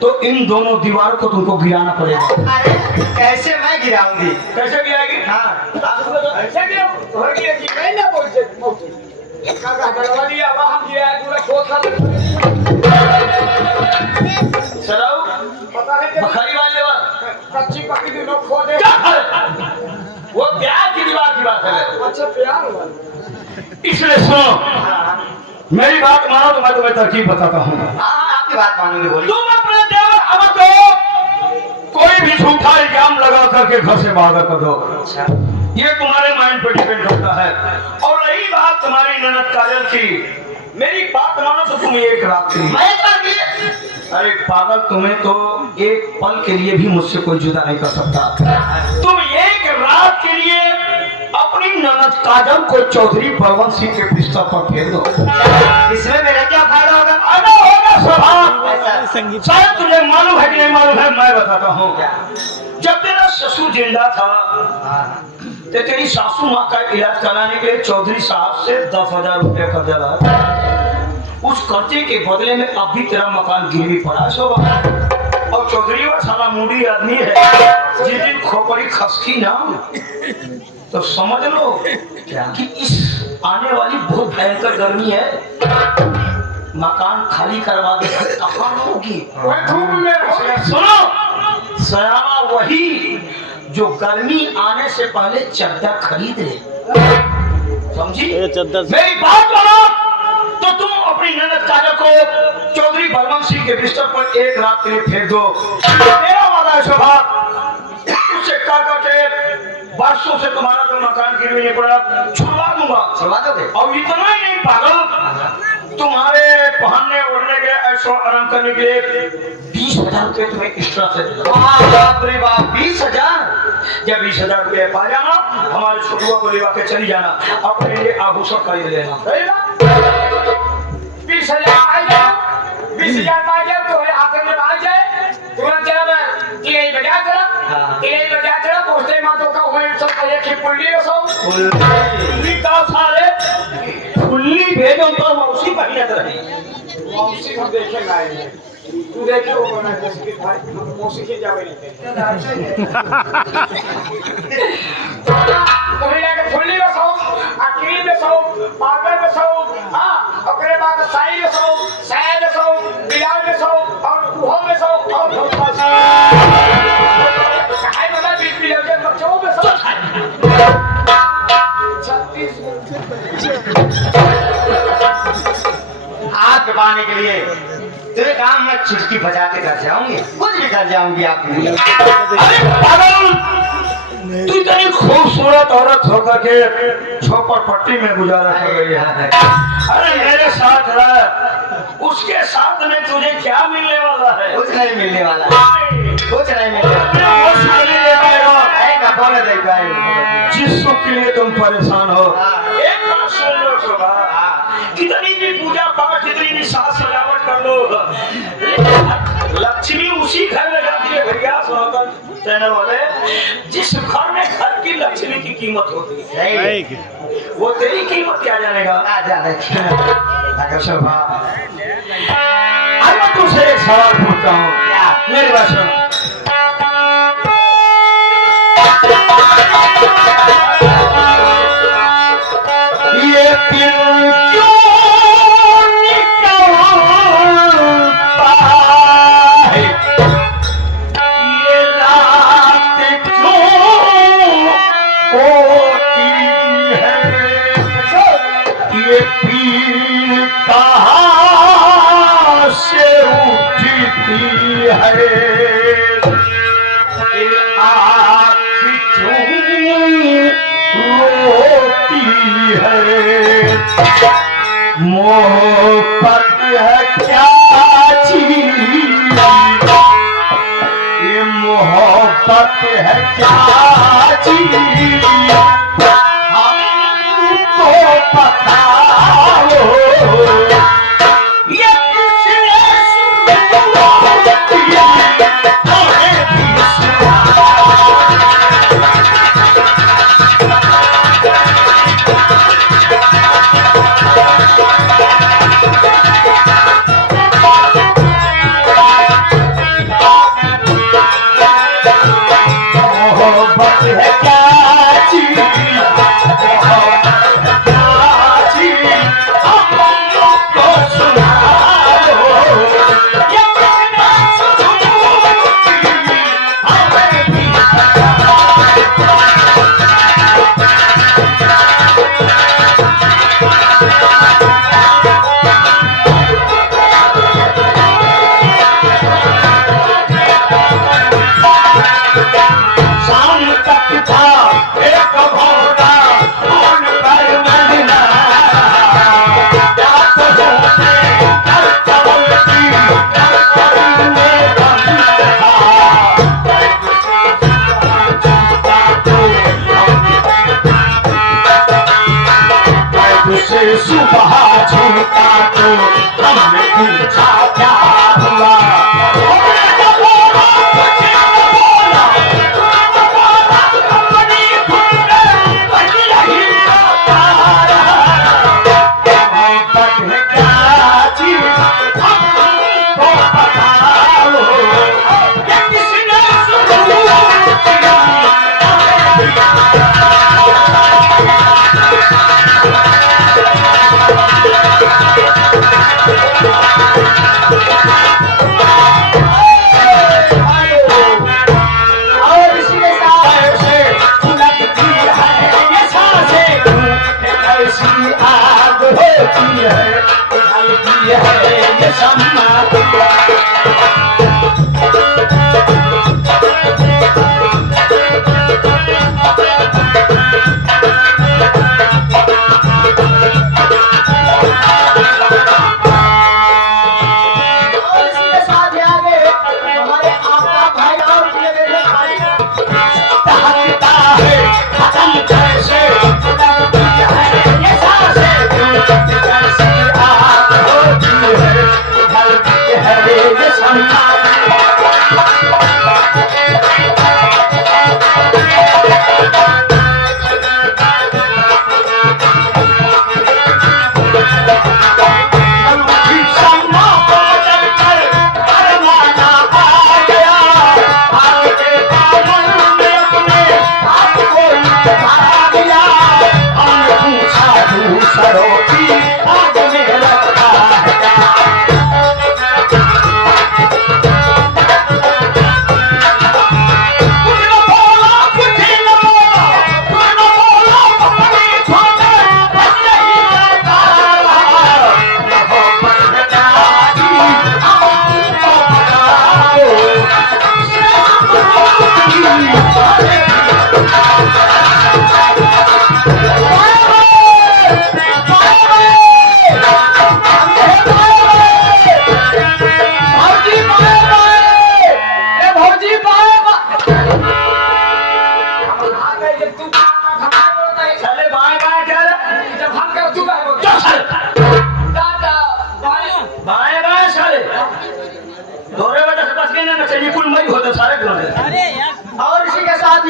तो इन दोनों दीवारों को तुमको गिराना पड़ेगा। अरे कैसे मैं गिराऊंगी? कैसे गिराएगी? हाँ ऐसे गिराओ, और गिरेगी, मैं ना पहुंचे। काका गड़वा लिया, वहाँ गिराया, पूरा खोखला। सराउ पता नहीं बखारी वाले कच्ची पक्की दोनों खो दे। वो प्यार की दीवार की बात है। अच्छा प्यार वाला। इसलिए सुनो, मेरी बात मानो तो मैं तुम्हें तरकीब बताता हूँ। हाँ आपकी बात मानूंगी, बोलिए। तुम अपने देवर अमर को कोई भी झूठा इल्जाम लगा करके घर से बाहर कर दो। अच्छा ये तुम्हारे माइंड पर डिपेंड होता है। और रही बात तुम्हारी ननद काजल की, मेरी बात मानो तो तुम एक रात के लिए, मैं कर दिए। अरे पागल, तुम्हें तो एक पल के लिए भी मुझसे कोई जुदा नहीं कर सकता। तुम एक रात के लिए अपनी ननद काजल को चौधरी बलवंत सिंह के बिस्तर पर फेंक दो। इसमें मेरा क्या फायदा होगा? आना होगा स्वभाव। ऐसा शायद तुझे मालूम है कि नहीं मालूम है, मैं बताता हूँ। जब तेरा ससुर जिंदा था तो तेरी सासू माँ का इलाज कराने के लिए चौधरी साहब से 10,000 रुपये कर्जा लाया। उस कर्जे के बदले में अब भी तेरा मकान गिरवी पड़ा है शोभा। और चौधरी वो साला मूडी आदमी है, जिस दिन खोपड़ी खसकी ना तो समझ लो कि इस आने वाली बहुत भयंकर गर्मी है, मकान खाली करवा दे कहाँ होगी। वही धूप में हो। सुनो, सयाना वही जो गर्मी आने से पहले चद्दर खरीद ले, समझी? मेरी बात मानो तो तुम अपनी ननद काजल को चौधरी बलवंत सिंह के बिस्तर पर एक रात के लिए फेंक दो। मेरा वादा है शोभा, उससे कर करके वर्षों से तुम्हारा जो मकान गिरवी नहीं पड़ा, छुड़वा दूंगा। छुड़वा दोगे? और इतना ही नहीं पागल, तुम्हारे पहनने ओढ़ने के ऐशो आराम करने के लिए 20,000 रुपये तुम्हें एक्स्ट्रा से दूंगा। बाप रे बाप, 20,000? जब 20,000 रुपये पा जाना, हमारे छोटुआ को लेवा के चली जाना, अपने लिए आभूषण खरीद लेना। 20,000 आ जाओ, 20,000 पा जाओ तो हाथ में आ जाए, तुरंत चला मैं किले बाजार चला, पहुंचते मातो का हुए सब पहले की पुल्ली में सब फुल्ली का सारे फुल्ली भेजो तो मौसी पहियत रही। मौसी हम देखे लाए हैं। तू देखे वो बना जैसे कि भाई हम मौसी के जावे नहीं थे। कोई लगे फुल्ली में सब, अकेली में सब, पागल में सब, हाँ, अपने बाद साई में सब, साय में सब, बिलाल में सब, और उहो में सब, और हाय बता बिलाल के बच्चों में सब। 36 आग पाने के लिए तेरे काम में चुटकी बजा के कर जाऊंगी, कुछ भी कर जाऊंगी आपके लिए। अरे पागल, तू इतनी खूबसूरत औरत होकर के झोपड़पट्टी में गुजारा कर रही है। अरे मेरे साथ रह, उसके साथ में तुझे क्या मिलने वाला है? कुछ नहीं मिलने वाला है, कुछ नहीं मिलने वाला वो सारी ले पाएगा है। बोले देख पाएगा जिस सुख के लिए तुम परेशान हो। एक बात सुन लो शोभा, कितनी भी पूजा पाठ, कितनी भी साज सजावट कर लो, लक्ष्मी उसी घर में जाती है। भैया सनातन चैनल वाले, जिस घर में घर की लक्ष्मी की कीमत होती है, वो तेरी कीमत क्या जानेगा? शोभा, अब मैं तुझसे एक सवाल पूछता हूँ, मेरी बात सुनो। ये दिल क्यों निकलता है, ये रात क्यों होती है, ये पीर कहाँ से उठती है, ये आँख क्यों रोती है, मोहब्बत है क्या चीज, ये मोहब्बत है क्या चीज, हमको बताओ, ये किसने सुनाई, हमें भी सुनाओ।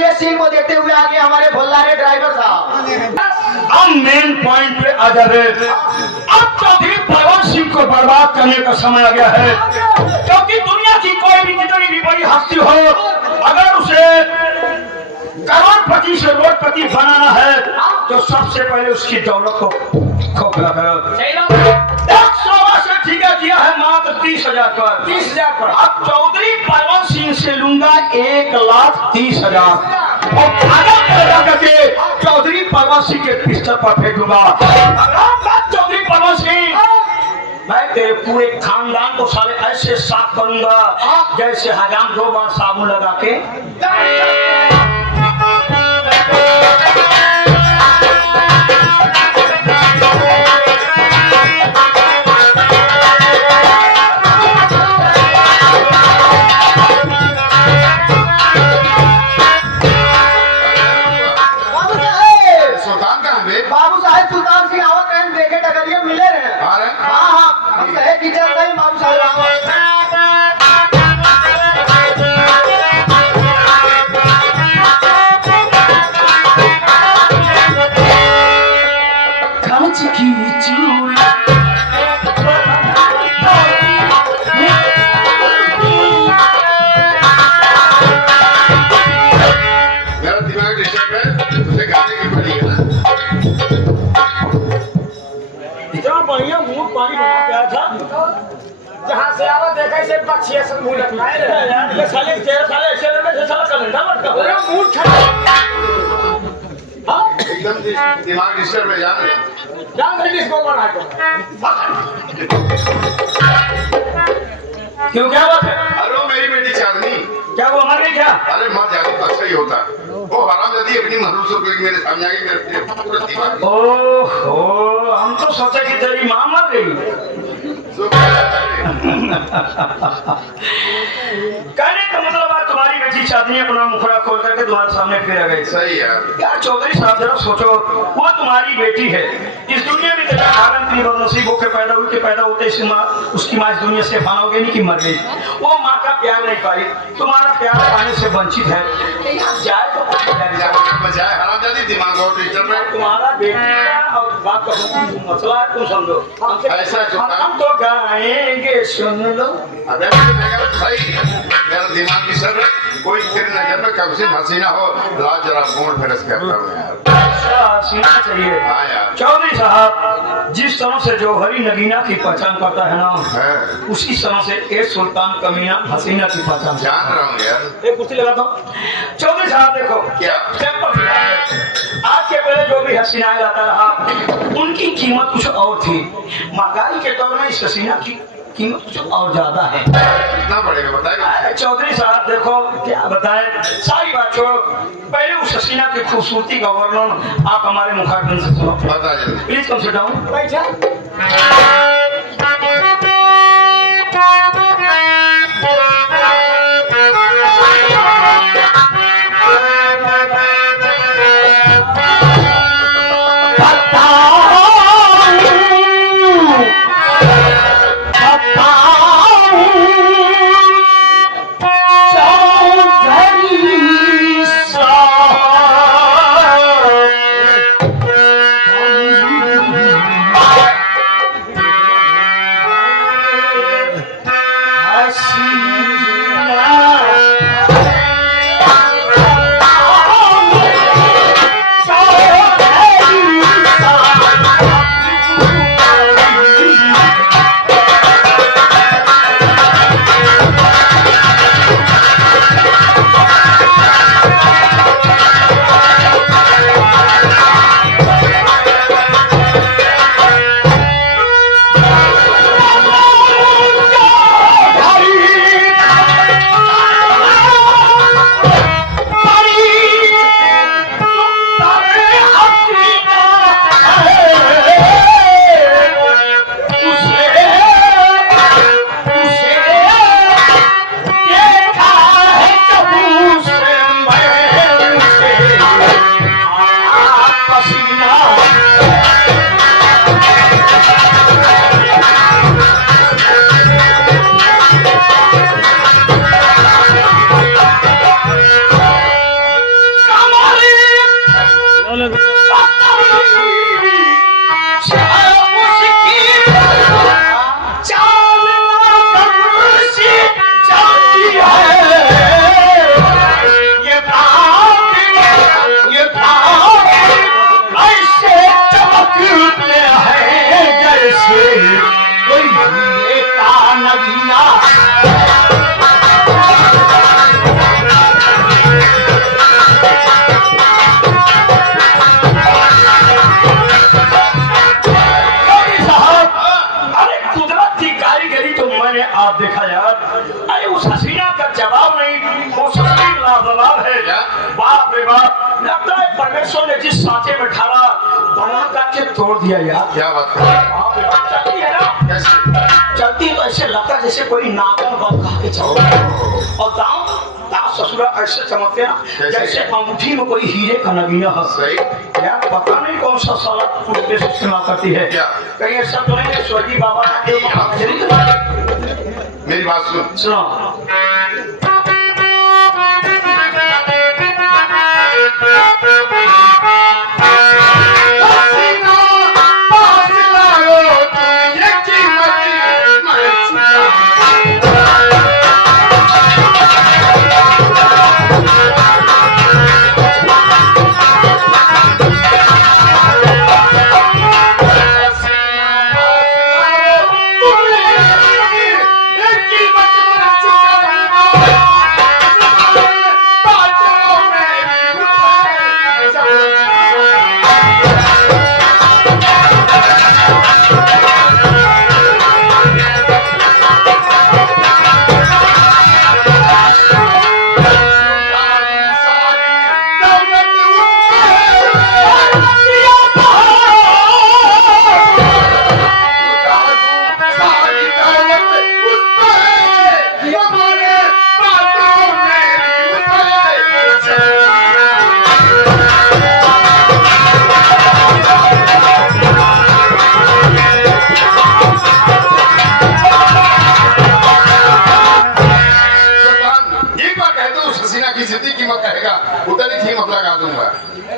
ये सीन को देखते हुए आगे हमारे भोलारे ड्राइवर साहब। अब मेन पॉइंट पे आ जावे। अब चौधरी परवन सिंह को बर्बाद करने का समय आ गया है, क्योंकि दुनिया की कोई भी कितनी भी बड़ी हस्ती हो, अगर उसे करोड़पति से रोडपति बनाना है तो सबसे पहले उसकी दौलत को खोखला करो। से ठेका दिया है मात्र 30,000 पर। 30,000 पर। अब चौधरी परवन सिंह से लूंगा 1,30,000 और भागम पैदा करके चौधरी परवन सिंह के पिस्टल पर फेंकूंगा। चौधरी परवन सिंह, मैं तेरे पूरे खानदान को साले ऐसे साफ करूंगा जैसे हजाम 2 बार साबुन लगा के। बाबू साहेब सुल्तान सिंह आवत रहे, देखे टकरिए मिले रहे। हाँ हाँ, हम कहे कि चल रही बाबू साहब। कांच की चूड़ी मेरा दिमाग डिस्टर्ब है, तुझे गाने की पड़ी है ना। इतना बढ़िया मुंह पानी बना गया था। जहाँ से आवत देखा से पक्षी ऐसे मुंह लटकाए रहे। यार ये साले तेरे साले ऐसे में से साला कलेंडा मटका पूरा मुंह ठंडा। एकदम दिमाग डिस्टर्ब है जान। जान रही इसको बना दो। क्यों, क्या बात है? अरे वो मेरी बेटी चांदनी, क्या वो हमारे लिए क्या? अरे मर जाती तो अच्छा ही होता। वो हराम जाती अपनी महरूसों को मेरे सामने आ गई, मेरे पूरा दिमाग। ओहो, हम तो सोचे कि तेरी माँ मर गई। कहने का मतलब आज तुम्हारी बेटी चांदनी अपना मुखड़ा खोल करके तुम्हारे सामने फिर आ गई। सही है यार चौधरी साहब जरा सोचो, वो तुम्हारी बेटी है। इस दुनिया में तेरा भागन इतनी बदनसीबों के पैदा होते उसकी माँ इस दुनिया से फाना हो गई, नहीं कि मर गई। वो माँ का प्यार नहीं पाई, तुम्हारा प्यार पाने से वंचित है। जाए तो बजाय हराम जाती दिमाग और डिस्टर्ब है। तुम्हारा बेटी और बात का मसला है, तुम समझो। ऐसा हम तो गाएंगे, सुन लो। अबे सही, मेरा दिमाग डिस्टर्ब है। कोई तेरी नजर में कब से हसीना हो, ला जरा फोन फिर इसके अपना में यार। सीना चाहिए। हाँ यार। चौधरी साहब जिस तरह से जौहरी नगीना की पहचान करता है ना, है। उसी तरह से एक सुल्तान कमीना हसीना की पहचान। जान रहा हूँ यार। एक कुर्सी लगाता हूँ। चौधरी साहब देखो क्या? आज के पहले जो भी हसीना लाता रहा, उनकी कीमत कुछ और थी। महंगाई के दौर में इस हसीना की कीमत कुछ और ज्यादा है। कितना पड़ेगा बताएगा? चौधरी साहब देखो क्या बताएं, सारी बात छोड़ो, पहले उस हसीना की खूबसूरती का वर्णन आप हमारे मुखारबिंद से सुनो। बता जल्दी। प्लीज कम से डाउन। बैठा। बात देखा यार, अरे उस हसीना का जवाब नहीं, वो सबसे लाजवाब है। क्या? बाप रे बाप, लगता है परमेश्वर ने जिस सांचे में ढाला बना करके तोड़ दिया यार। क्या बात कर रहे हैं? बाप रे बाप, चलती है ना, कैसे? चलती तो ऐसे लगता है जैसे कोई नागन बम खा के चल रहा है। और दाम ससुरा ऐसे चमकते ना जैसे अंगूठी में कोई हीरे का नगीना है। सही। यार पता नहीं कौन सा साला टूथपेस्ट इस्तेमाल करती है, क्या? कहीं ऐसा तो नहीं है स्वर्गीय बाबा के मेरी बात सुन। सुनो।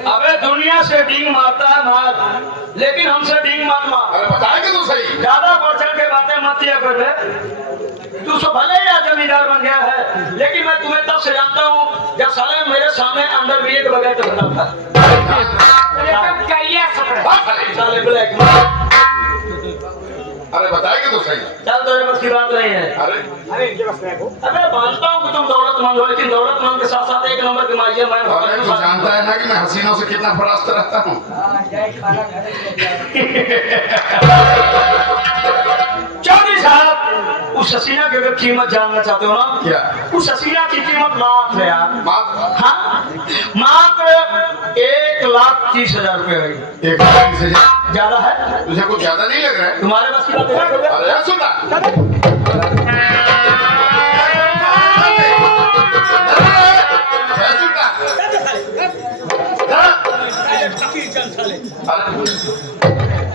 अबे दुनिया से डींग मारता है मार, लेकिन हमसे डींग मत मार। अरे बताएंगे तो सही। ज्यादा बढ़ चढ़ के बातें मत किया कर बे। तू सो भले ही आज जमींदार बन गया है, लेकिन मैं तुम्हें तब से जानता हूँ जब साले मेरे सामने अंदर भी एक बगैर तो बता था। साले ब्लैक मार। अरे बताएंगे तो सही। चल तेरे बस की बात नहीं है। अरे अबे मानता हूँ कि तुम दौलतमंद हो, लेकिन दौलतमंद के साथ साथ एक नंबर की माइया मैं अरे तू जानता है ना कि मैं हसीनों से कितना फरास्त रहता हूँ। चौधरी साहब, उस हसीना की अगर कीमत जानना चाहते हो ना, क्या? उस हसीना की कीमत मात्र है यार। बात हाँ, मात्र 1,30,000 रुपए है। 1,30,000 ज्यादा है? तुझे कुछ ज्यादा नहीं लग रहा है? तुम्हारे बस की बात है। अरे यार सुन ना। सुन ना।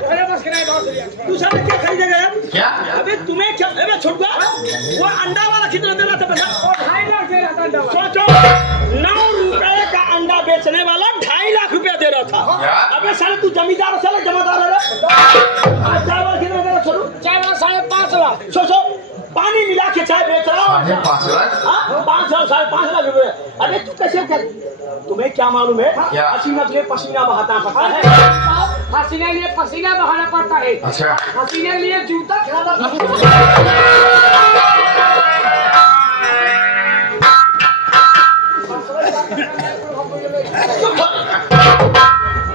अरे बस किराए बहुत बढ़िया। तू साले क्या खरीदेगा यार? क्या? अबे तुम्हें क्या? अबे छोटुआ, वो अंडा वाला कितना दे रहा था पता? 2.5 लाख दे रहा था अंडा वाला। सोचो, 9 रुपए का अंडा बेचने वाला 2.5 लाख रुपया दे रहा था। क्या? अबे साले तू जमींदार साले जमादार है रे? चाय वाला कितना दे रहा छोटू? चाय वाला 5.5 लाख। सोचो, पानी मिला के चाय बेच रहा हूँ। 5 लाख? 5 लाख 5.5 लाख रुपए। अरे तू कैसे कर? तुम्हें क्या मालूम है? क्या? हसीना तुझे पसीना बहाना पड़ता है। हसीने लिए पसीना बहाना पड़ता है, अच्छा। हसीने लिए जूता खाना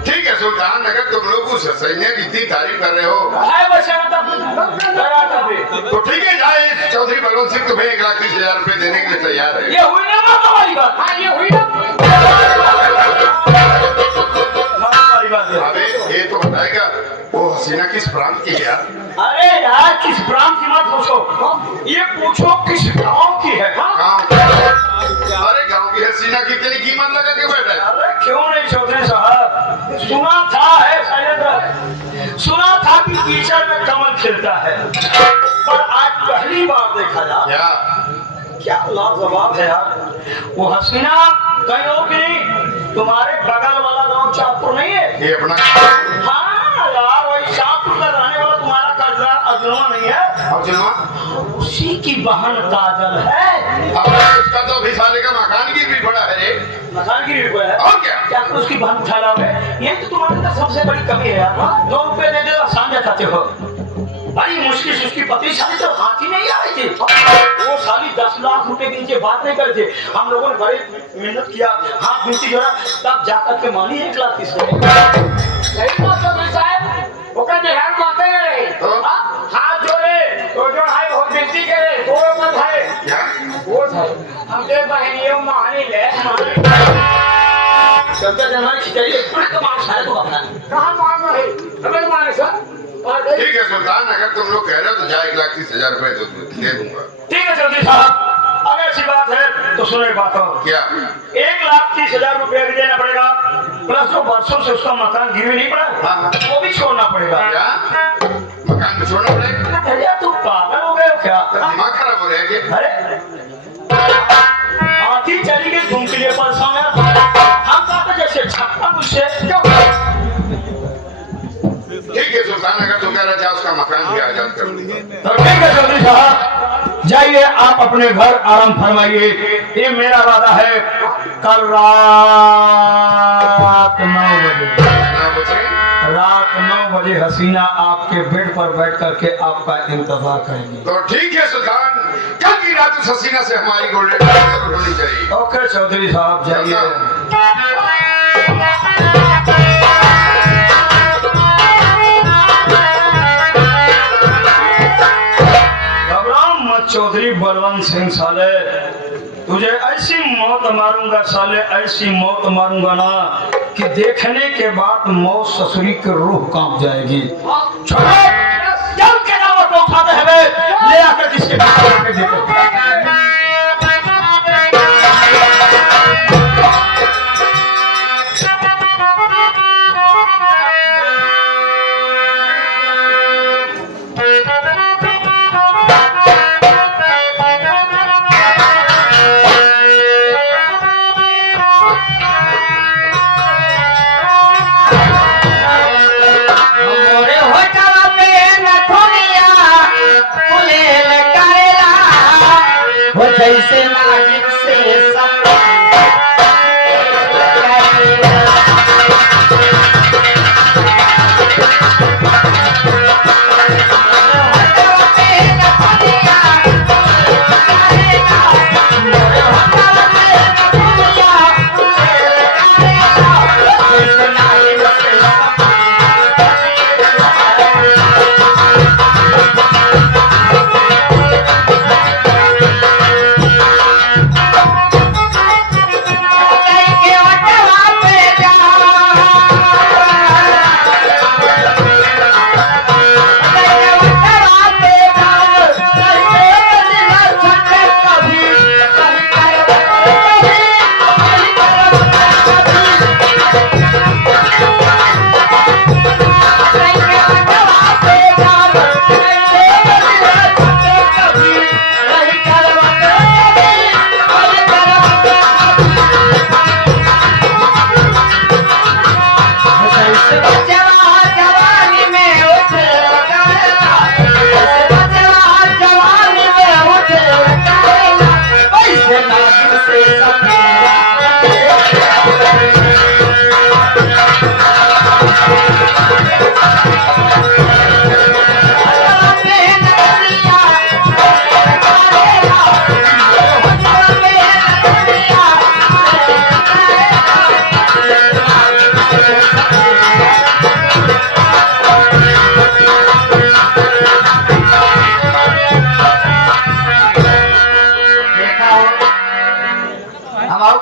ठीक है सुल्तान, अगर तुम लोग उस सैन्य की इतनी तारीफ कर रहे हो है वैसे मतलब लगा कर दे। तो ठीक है, जाए चौधरी बलवंत सिंह तुम्हें 1,30,000 रुपए देने के लिए तैयार है। ये हुई ना माता वाली बात। हाँ ये हुई ना। माता वाली बात है। अबे ये तो बताएगा वो हसीना किस प्रांत की है यार? अरे यार, किस प्रांत की मत पूछो, ये पूछो किस गांव की है। गाँव? अरे गाँव की हसीना की इतनी कीमत लगा के बैठा है? अरे क्यों नहीं चौधरी साहब, सुना था है शायद, सुना था कि कीचड़ में कमल खिलता है, पर आज पहली बार देखा यार। क्या लाजवाब है यार। वो हसीना कहीं और की नहीं, तुम्हारे बगल वाला गांव चाँदपुर नहीं है? ये अपना हाँ यार, वही चाँदपुर का रहने वाला तुम्हारा कर्जदार अर्जुनवा नहीं है? अर्जुनवा? उसी की बहन काजल है। अब उसका तो अभी साले का मकान की भी बड़ा है रे। मकान की भी है। और क्या? क्या उसकी बहन उठा लाओ है? ये तो तुम्हारे पास सबसे बड़ी कमी है यार। 2 रुपए दे दे सांझा चाहते हो। बड़ी मुश्किल से उसकी पति साली तो हाथ ही नहीं आ रही थी। वो साली 10 लाख रुपए के नीचे बात नहीं करे थे। हम लोगों ने बड़ी मेहनत किया, हाथ गिनती जोड़ा, तब जाकर के मानी 1,30,000। सही बात चौधरी साहब, वो कहते हैं मारते रहे, तो? हाथ जोड़े तो जो है बहुत गिनती करे, 2 हमके बहनियों मानी ले सबका जमाना खिचड़ी एक पूरा कमाल है तो अपना कहाँ मांग रहे हमें माने सर और भाई ठीक है सुल्तान, अगर तुम लोग कह रहे हो तो जा 1,30,000 रुपए तो दे दूंगा। ठीक है चौधरी साहब, अगर ऐसी बात है तो सुनो एक बात और। क्या? 1,30,000 रुपया भी देना पड़ेगा, प्लस जो बरसों से उसका मकान गिरवी नहीं पड़ा हाँ। वो भी छोड़ना पड़ेगा। क्या मकान में छोड़ना पड़ेगा? अरे तू पागल हो गए हो क्या? दिमाग खराब हो रहा है क्या? अरे हाथी चली गई घूम के लिए परेशान है हम कहते जैसे छप्पा मुझसे ठीक है सुल्तान, अगर तुम कह रहे जा उसका मकान भी आजाद कर दूंगा। तो ठीक है चौधरी साहब, जाइए आप अपने घर आराम फरमाइए। ये मेरा वादा है, कल रात 9 बजे हसीना आपके बेड पर बैठ करके आपका इंतजार करेंगे। तो ठीक है सुल्तान, कल की रात उस हसीना से हमारी गोल्डन जरूर होनी चाहिए। ओके चौधरी साहब जाइए। घबराओ मत चौधरी बलवंत सिंह साले, तुझे ऐसी मौत मारूंगा साले, ऐसी मौत मारूंगा ना कि देखने के बाद मौत ससुरी की रूह कांप जाएगी। छोड़ो, चल के नाम को उठाते हैं ले आकर किसके पास में देखो। जैसे नागिन से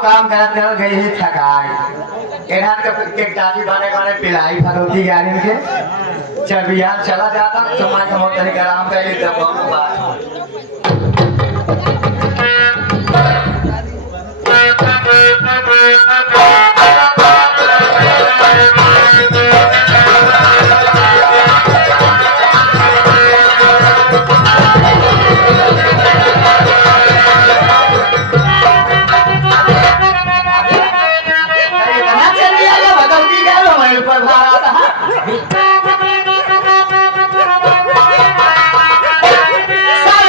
काम करत करत गई ही थकाई एनान का एक दादी बाने बाने पिलाई फरोती गाड़ी के चबियान चला जाता तो मैं हम तनी आराम कर ली तब हम बात साल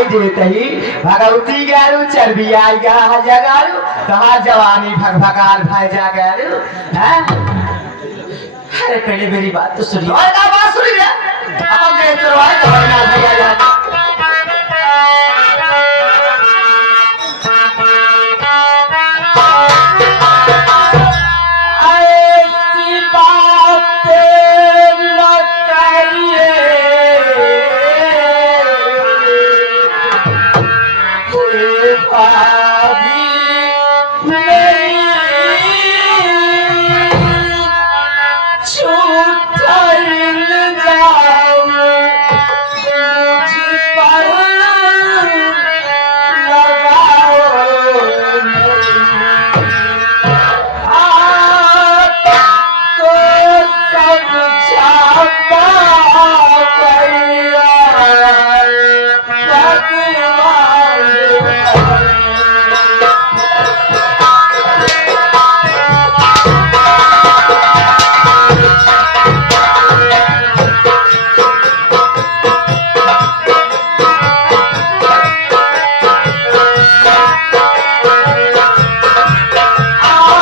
आई देते ही भगवती गारू चरबी आई गा जगारू कहा जवानी भगभगार भाई जा गारू हैं? अरे पहले मेरी बात तो सुनिए और ना बात सुनी रे अब गए तो भाई तो ना भैया यार ऐसी बातें न करिए हे भाभी मेरी छूटा इल्जाम मुझ पर लगाओ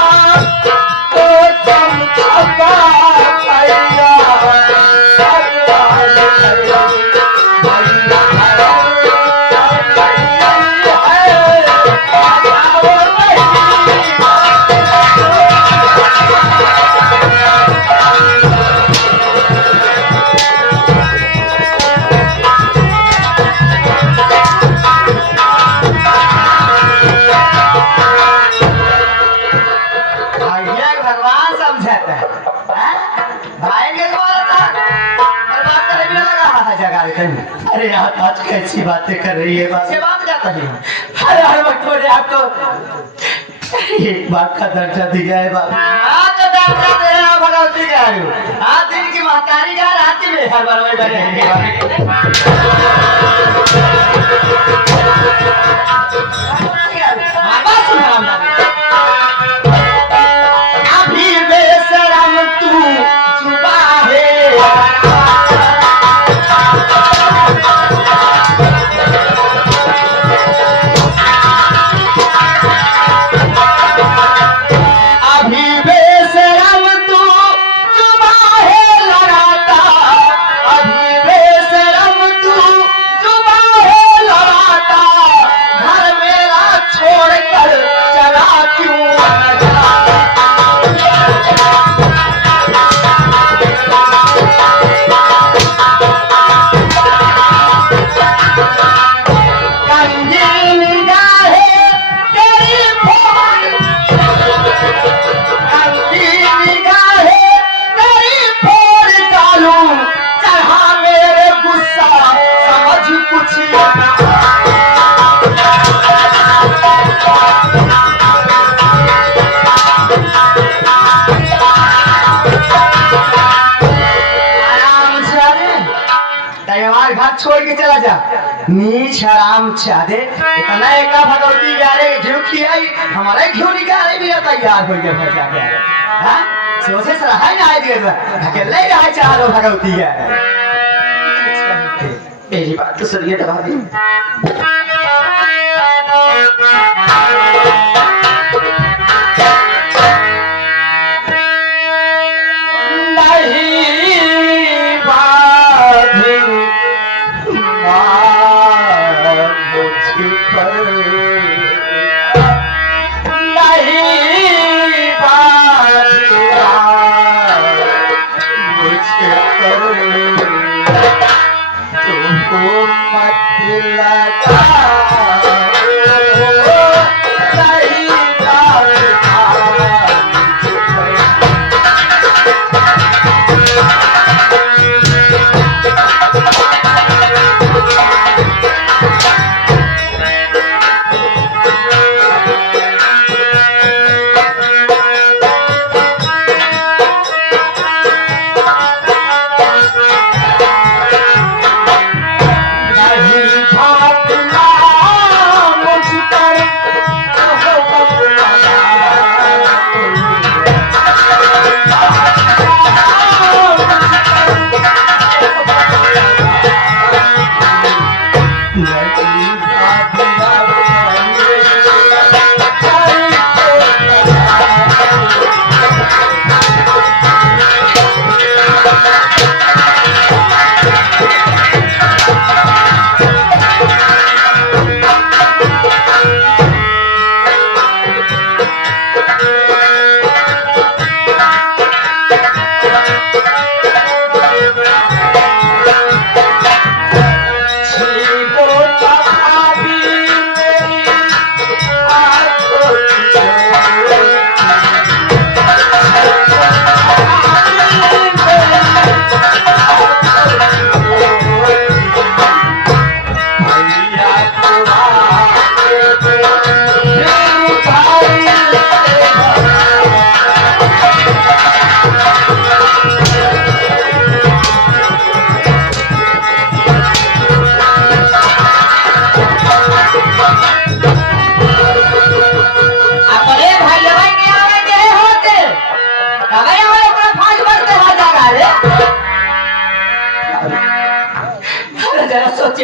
आपको समझाता भैया भगवान समझाता है भाई के द्वारा और बात करने भी लगा है जगह कहीं अरे आप आज कैसी बातें कर रही है बात से बात करता है हर वक्त मुझे आपको एक बात का दर्जा दिया है बाबू हाँ तो दर्जा दे रहा भगवती का आज दिन की महतारी का रात में हर बार वही बने बात सुना अभी बेशरम तू जुबा है अभी बेशरम तू जुबा है लड़ाता अभी बेशरम तू जुबा है लड़ाता घर मेरा छोड़कर चला क्यों छोड़ के चला जा नीच हराम चादे इतना एका भगवती यारे घिउ खियाई हमारा घिउ निकाले भी तैयार हो गया भर जाके हां सोचे सर है ना आई दिया अकेले रहा चारो भगवती यारे मेरी बात तो सुनिए दबा दी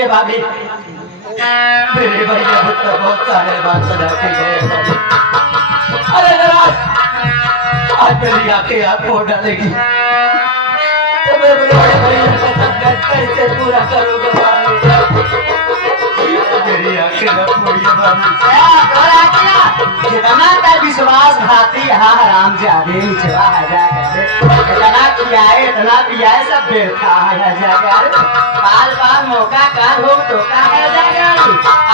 देखिए भाभी, मेरे भैया तो बहुत सारे बात सजा के गए। अरे नाराज आज मेरी आंखें आपको डालेगी तो मैं बड़े भैया का सपना कैसे पूरा करूंगा भाभी? मेरी आंखें न पूरी भाभी। जितना का विश्वासघाती हाँ हराम जादे निचवा है इतना पियाए इतना पियाए सब बेटा है जाकर बाल बाल मौका का हो तो का है जाकर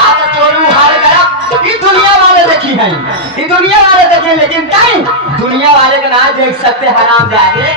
आज तोरू हर गया ये दुनिया वाले देखी है ये दुनिया वाले देखे लेकिन कहीं दुनिया वाले का ना देख सकते हराम जादे।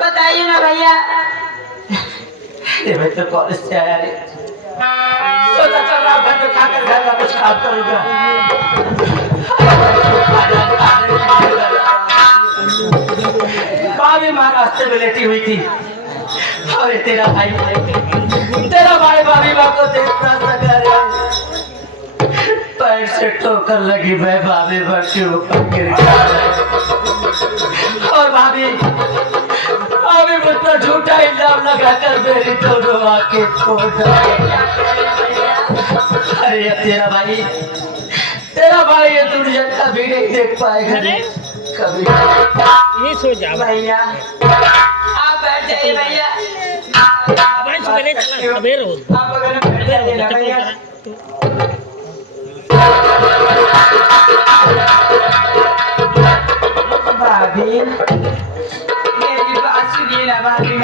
बताइए ना भैया। मैं तो कॉलेज से आया रे सोचा चल रहा घर में खाकर घर का कुछ खा करूंगा। भाभी माँ रास्ते में लेटी हुई थी और तेरा भाई भाभी माँ को देखता सका रे पैर से ठोकर लगी मैं भाभी भर के ऊपर गिर गया और भाभी मुझको झूठा इल्जाम लगाकर मेरी दोनों आंखें फोड़ डाली। अरे तेरा भाई ये दुनिया कभी नहीं देख पाएगा कभी। ये सो जा भैया आप बैठ जाइए भैया। भाई सुबह चला सवेर हो आप अगर बैठ जाइए ना भैया। भाभी मेरी बात सुनिए ना भाभी।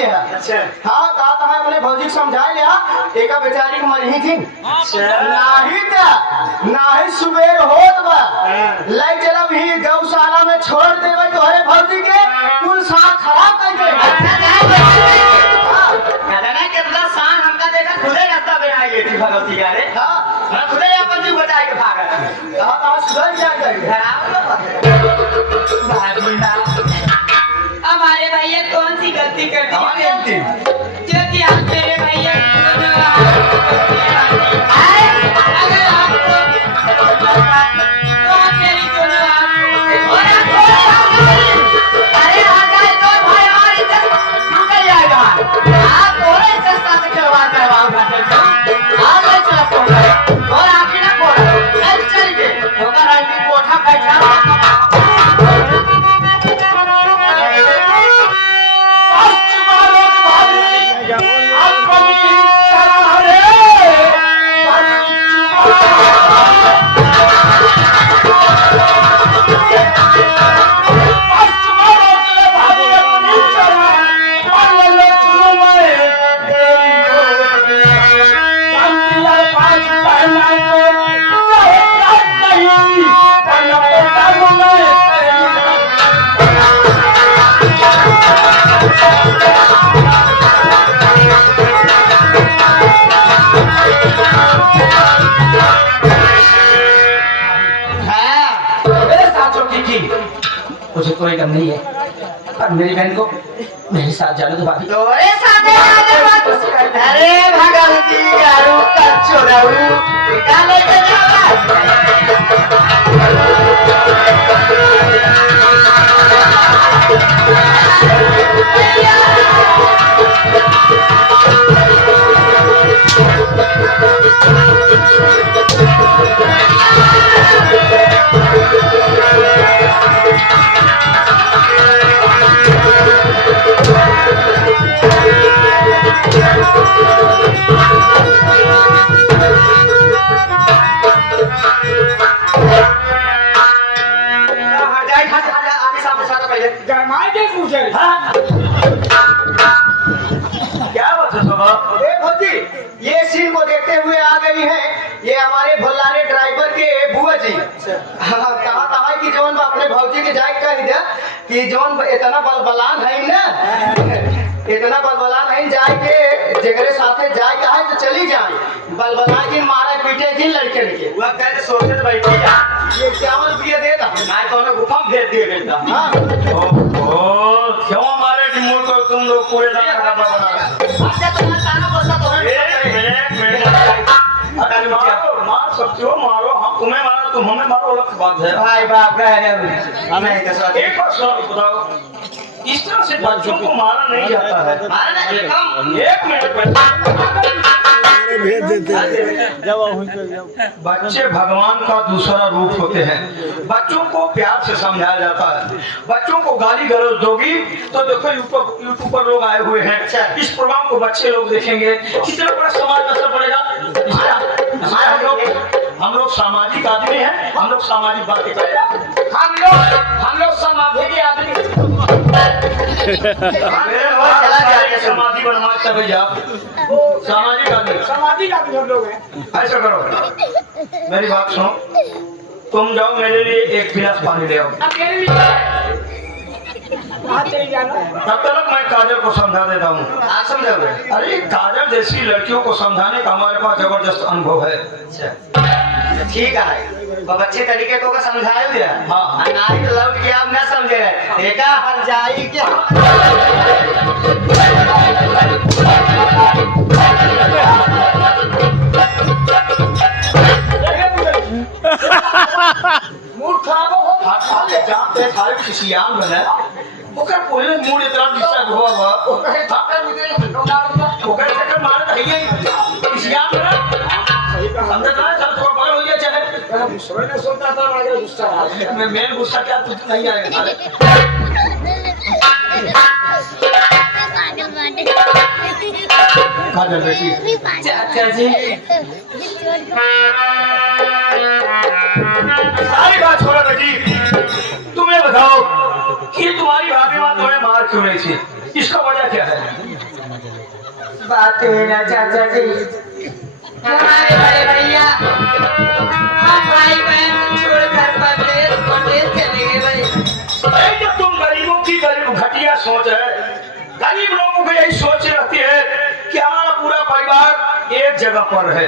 लिया। अच्छा। हाँ कहा था अपने भौजी को समझा लिया एका बेचारी को मर ही थी नाही था नाही सुबेर होत बा लाई चला भी गौशाला में छोड़ देवे तो हरे भौजी के कुल साथ खराब कर दे। कहना कितना शान हमका देखा खुदे रास्ता पे आई थी भगवती का रे। हाँ मैं खुदे अपन जी बचा के भागा कहा था सुधर जा गई। हमारे भैया कौन सी गलती कर दी हमारी गलती? जो कि आप मेरे भैया अगर आपको तो आप मेरी दोनों अरे हटाए तो भाई हमारी इज्जत निकल जाएगा। आप थोड़े इज्जत साथ खिलवाड़ करवाओगे आप चला और आप ही ना बोला चल के होगा रानी कोठा बैठा मुझे कोई गम नहीं है पर मेरी बहन को मेरे साथ जाने दो भाभी। अरे भगवती यारू कचोराऊ क्या लेके गरमाए के पूछे क्या बात है सुबह? ए भौजी ये सीन को देखते हुए आ गई है ये हमारे भोलाने ड्राइवर के बुआ जी। हाँ कहा था कि जौन अपने भौजी के जाए कह दिया कि जौन इतना बलबलान है ना इतना बलबलान है जाए के जगरे साथे जाए कहा है तो चली जाए बलबला की मारे पीटे की लड़के के वह कहते सोचे तो बैठी जा। ये 51 रुपये देता मैं तो उन्हें गुफा में भेज दिए गए था। हाँ क्यों हमारे टीमों को तुम लोग पूरे दाना का बना रहे हो? मार सकते हो मारो हम तुम्हें मारो तुम हमें मारो अलग बात है। भाई बाप कह रहे हमें एक बात बताओ इस तरह से बच्चों को मारा नहीं जाता है। एक मिनट बच्चे भगवान का दूसरा रूप होते हैं। बच्चों को प्यार से समझाया जाता है। बच्चों को गाली गलौज दोगी तो देखो यूट्यूब पर लोग आए हुए हैं। इस प्रोग्राम को बच्चे लोग देखेंगे कितना बड़ा समाज में असर पड़ेगा। इसलिए हम लोग सामाजिक आदमी हैं। हम लोग सामाजिक बातें करेंगे। हम लोग समाधि के आदमी समाधि बनवा तभी जाओ सामाजिक आदमी समाधि के आदमी हम लोग हैं। ऐसा करो मेरी बात सुनो तुम जाओ मेरे लिए एक गिलास पानी ले आओ। अब मेरे लिए कहाँ चली जाना? तब तक मैं काजल को समझा देता हूँ। आप समझोगे अरे काजल जैसी लड़कियों को समझाने का हमारे पास जबरदस्त अनुभव है। ठीक है अब अच्छे तरीके को समझाया दिया। हाँ। नारी तो लौट के आप न समझे देखा हर जाई क्या मूड खराब हो साले जानते सारे किसी आम बने ओकर पहले मूड इतना डिस्टर्ब हुआ ओकर थापे मुझे ओकर चक्कर मार है ये किसी आम बने अंदर ना सब थोड़ा बगल हो गया चाहे सुबह ने सोचता था आगे गुस्सा आ गया। मेरे गुस्सा क्या तुझे नहीं आएगा साले काजल बेटी चाचा जी सारी बात छोड़ो बेटी तुम्हें बताओ कि तुम्हारी भाभी माँ तुम्हें मार क्यों रही थी इसका वजह क्या है? बात है ना चाचा जी। हमारे बड़े भैया हम भाई बहन छोड़कर परदेश चले गए भाई। अरे जब तुम गरीबों की गरीब घटिया सोच है, गरीब लोगों को यही सोच रहती है कि हमारा पूरा परिवार एक जगह पर है।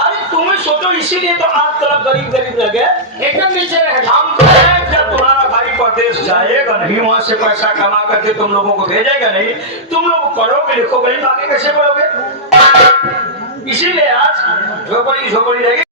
अरे तुम्हें सोचो, इसीलिए तो आज तक गरीब गरीब लगे एकदम नीचे रह गया। हम तो हैं, जब तुम्हारा भाई परदेश जाएगा नहीं, वहां से पैसा कमा करके तुम लोगों को भेजेगा नहीं, तुम लोग पढ़ोगे लिखोगे नहीं, आगे कैसे बढ़ोगे? इसीलिए आज झोपड़ी झोपड़ी रहेगी।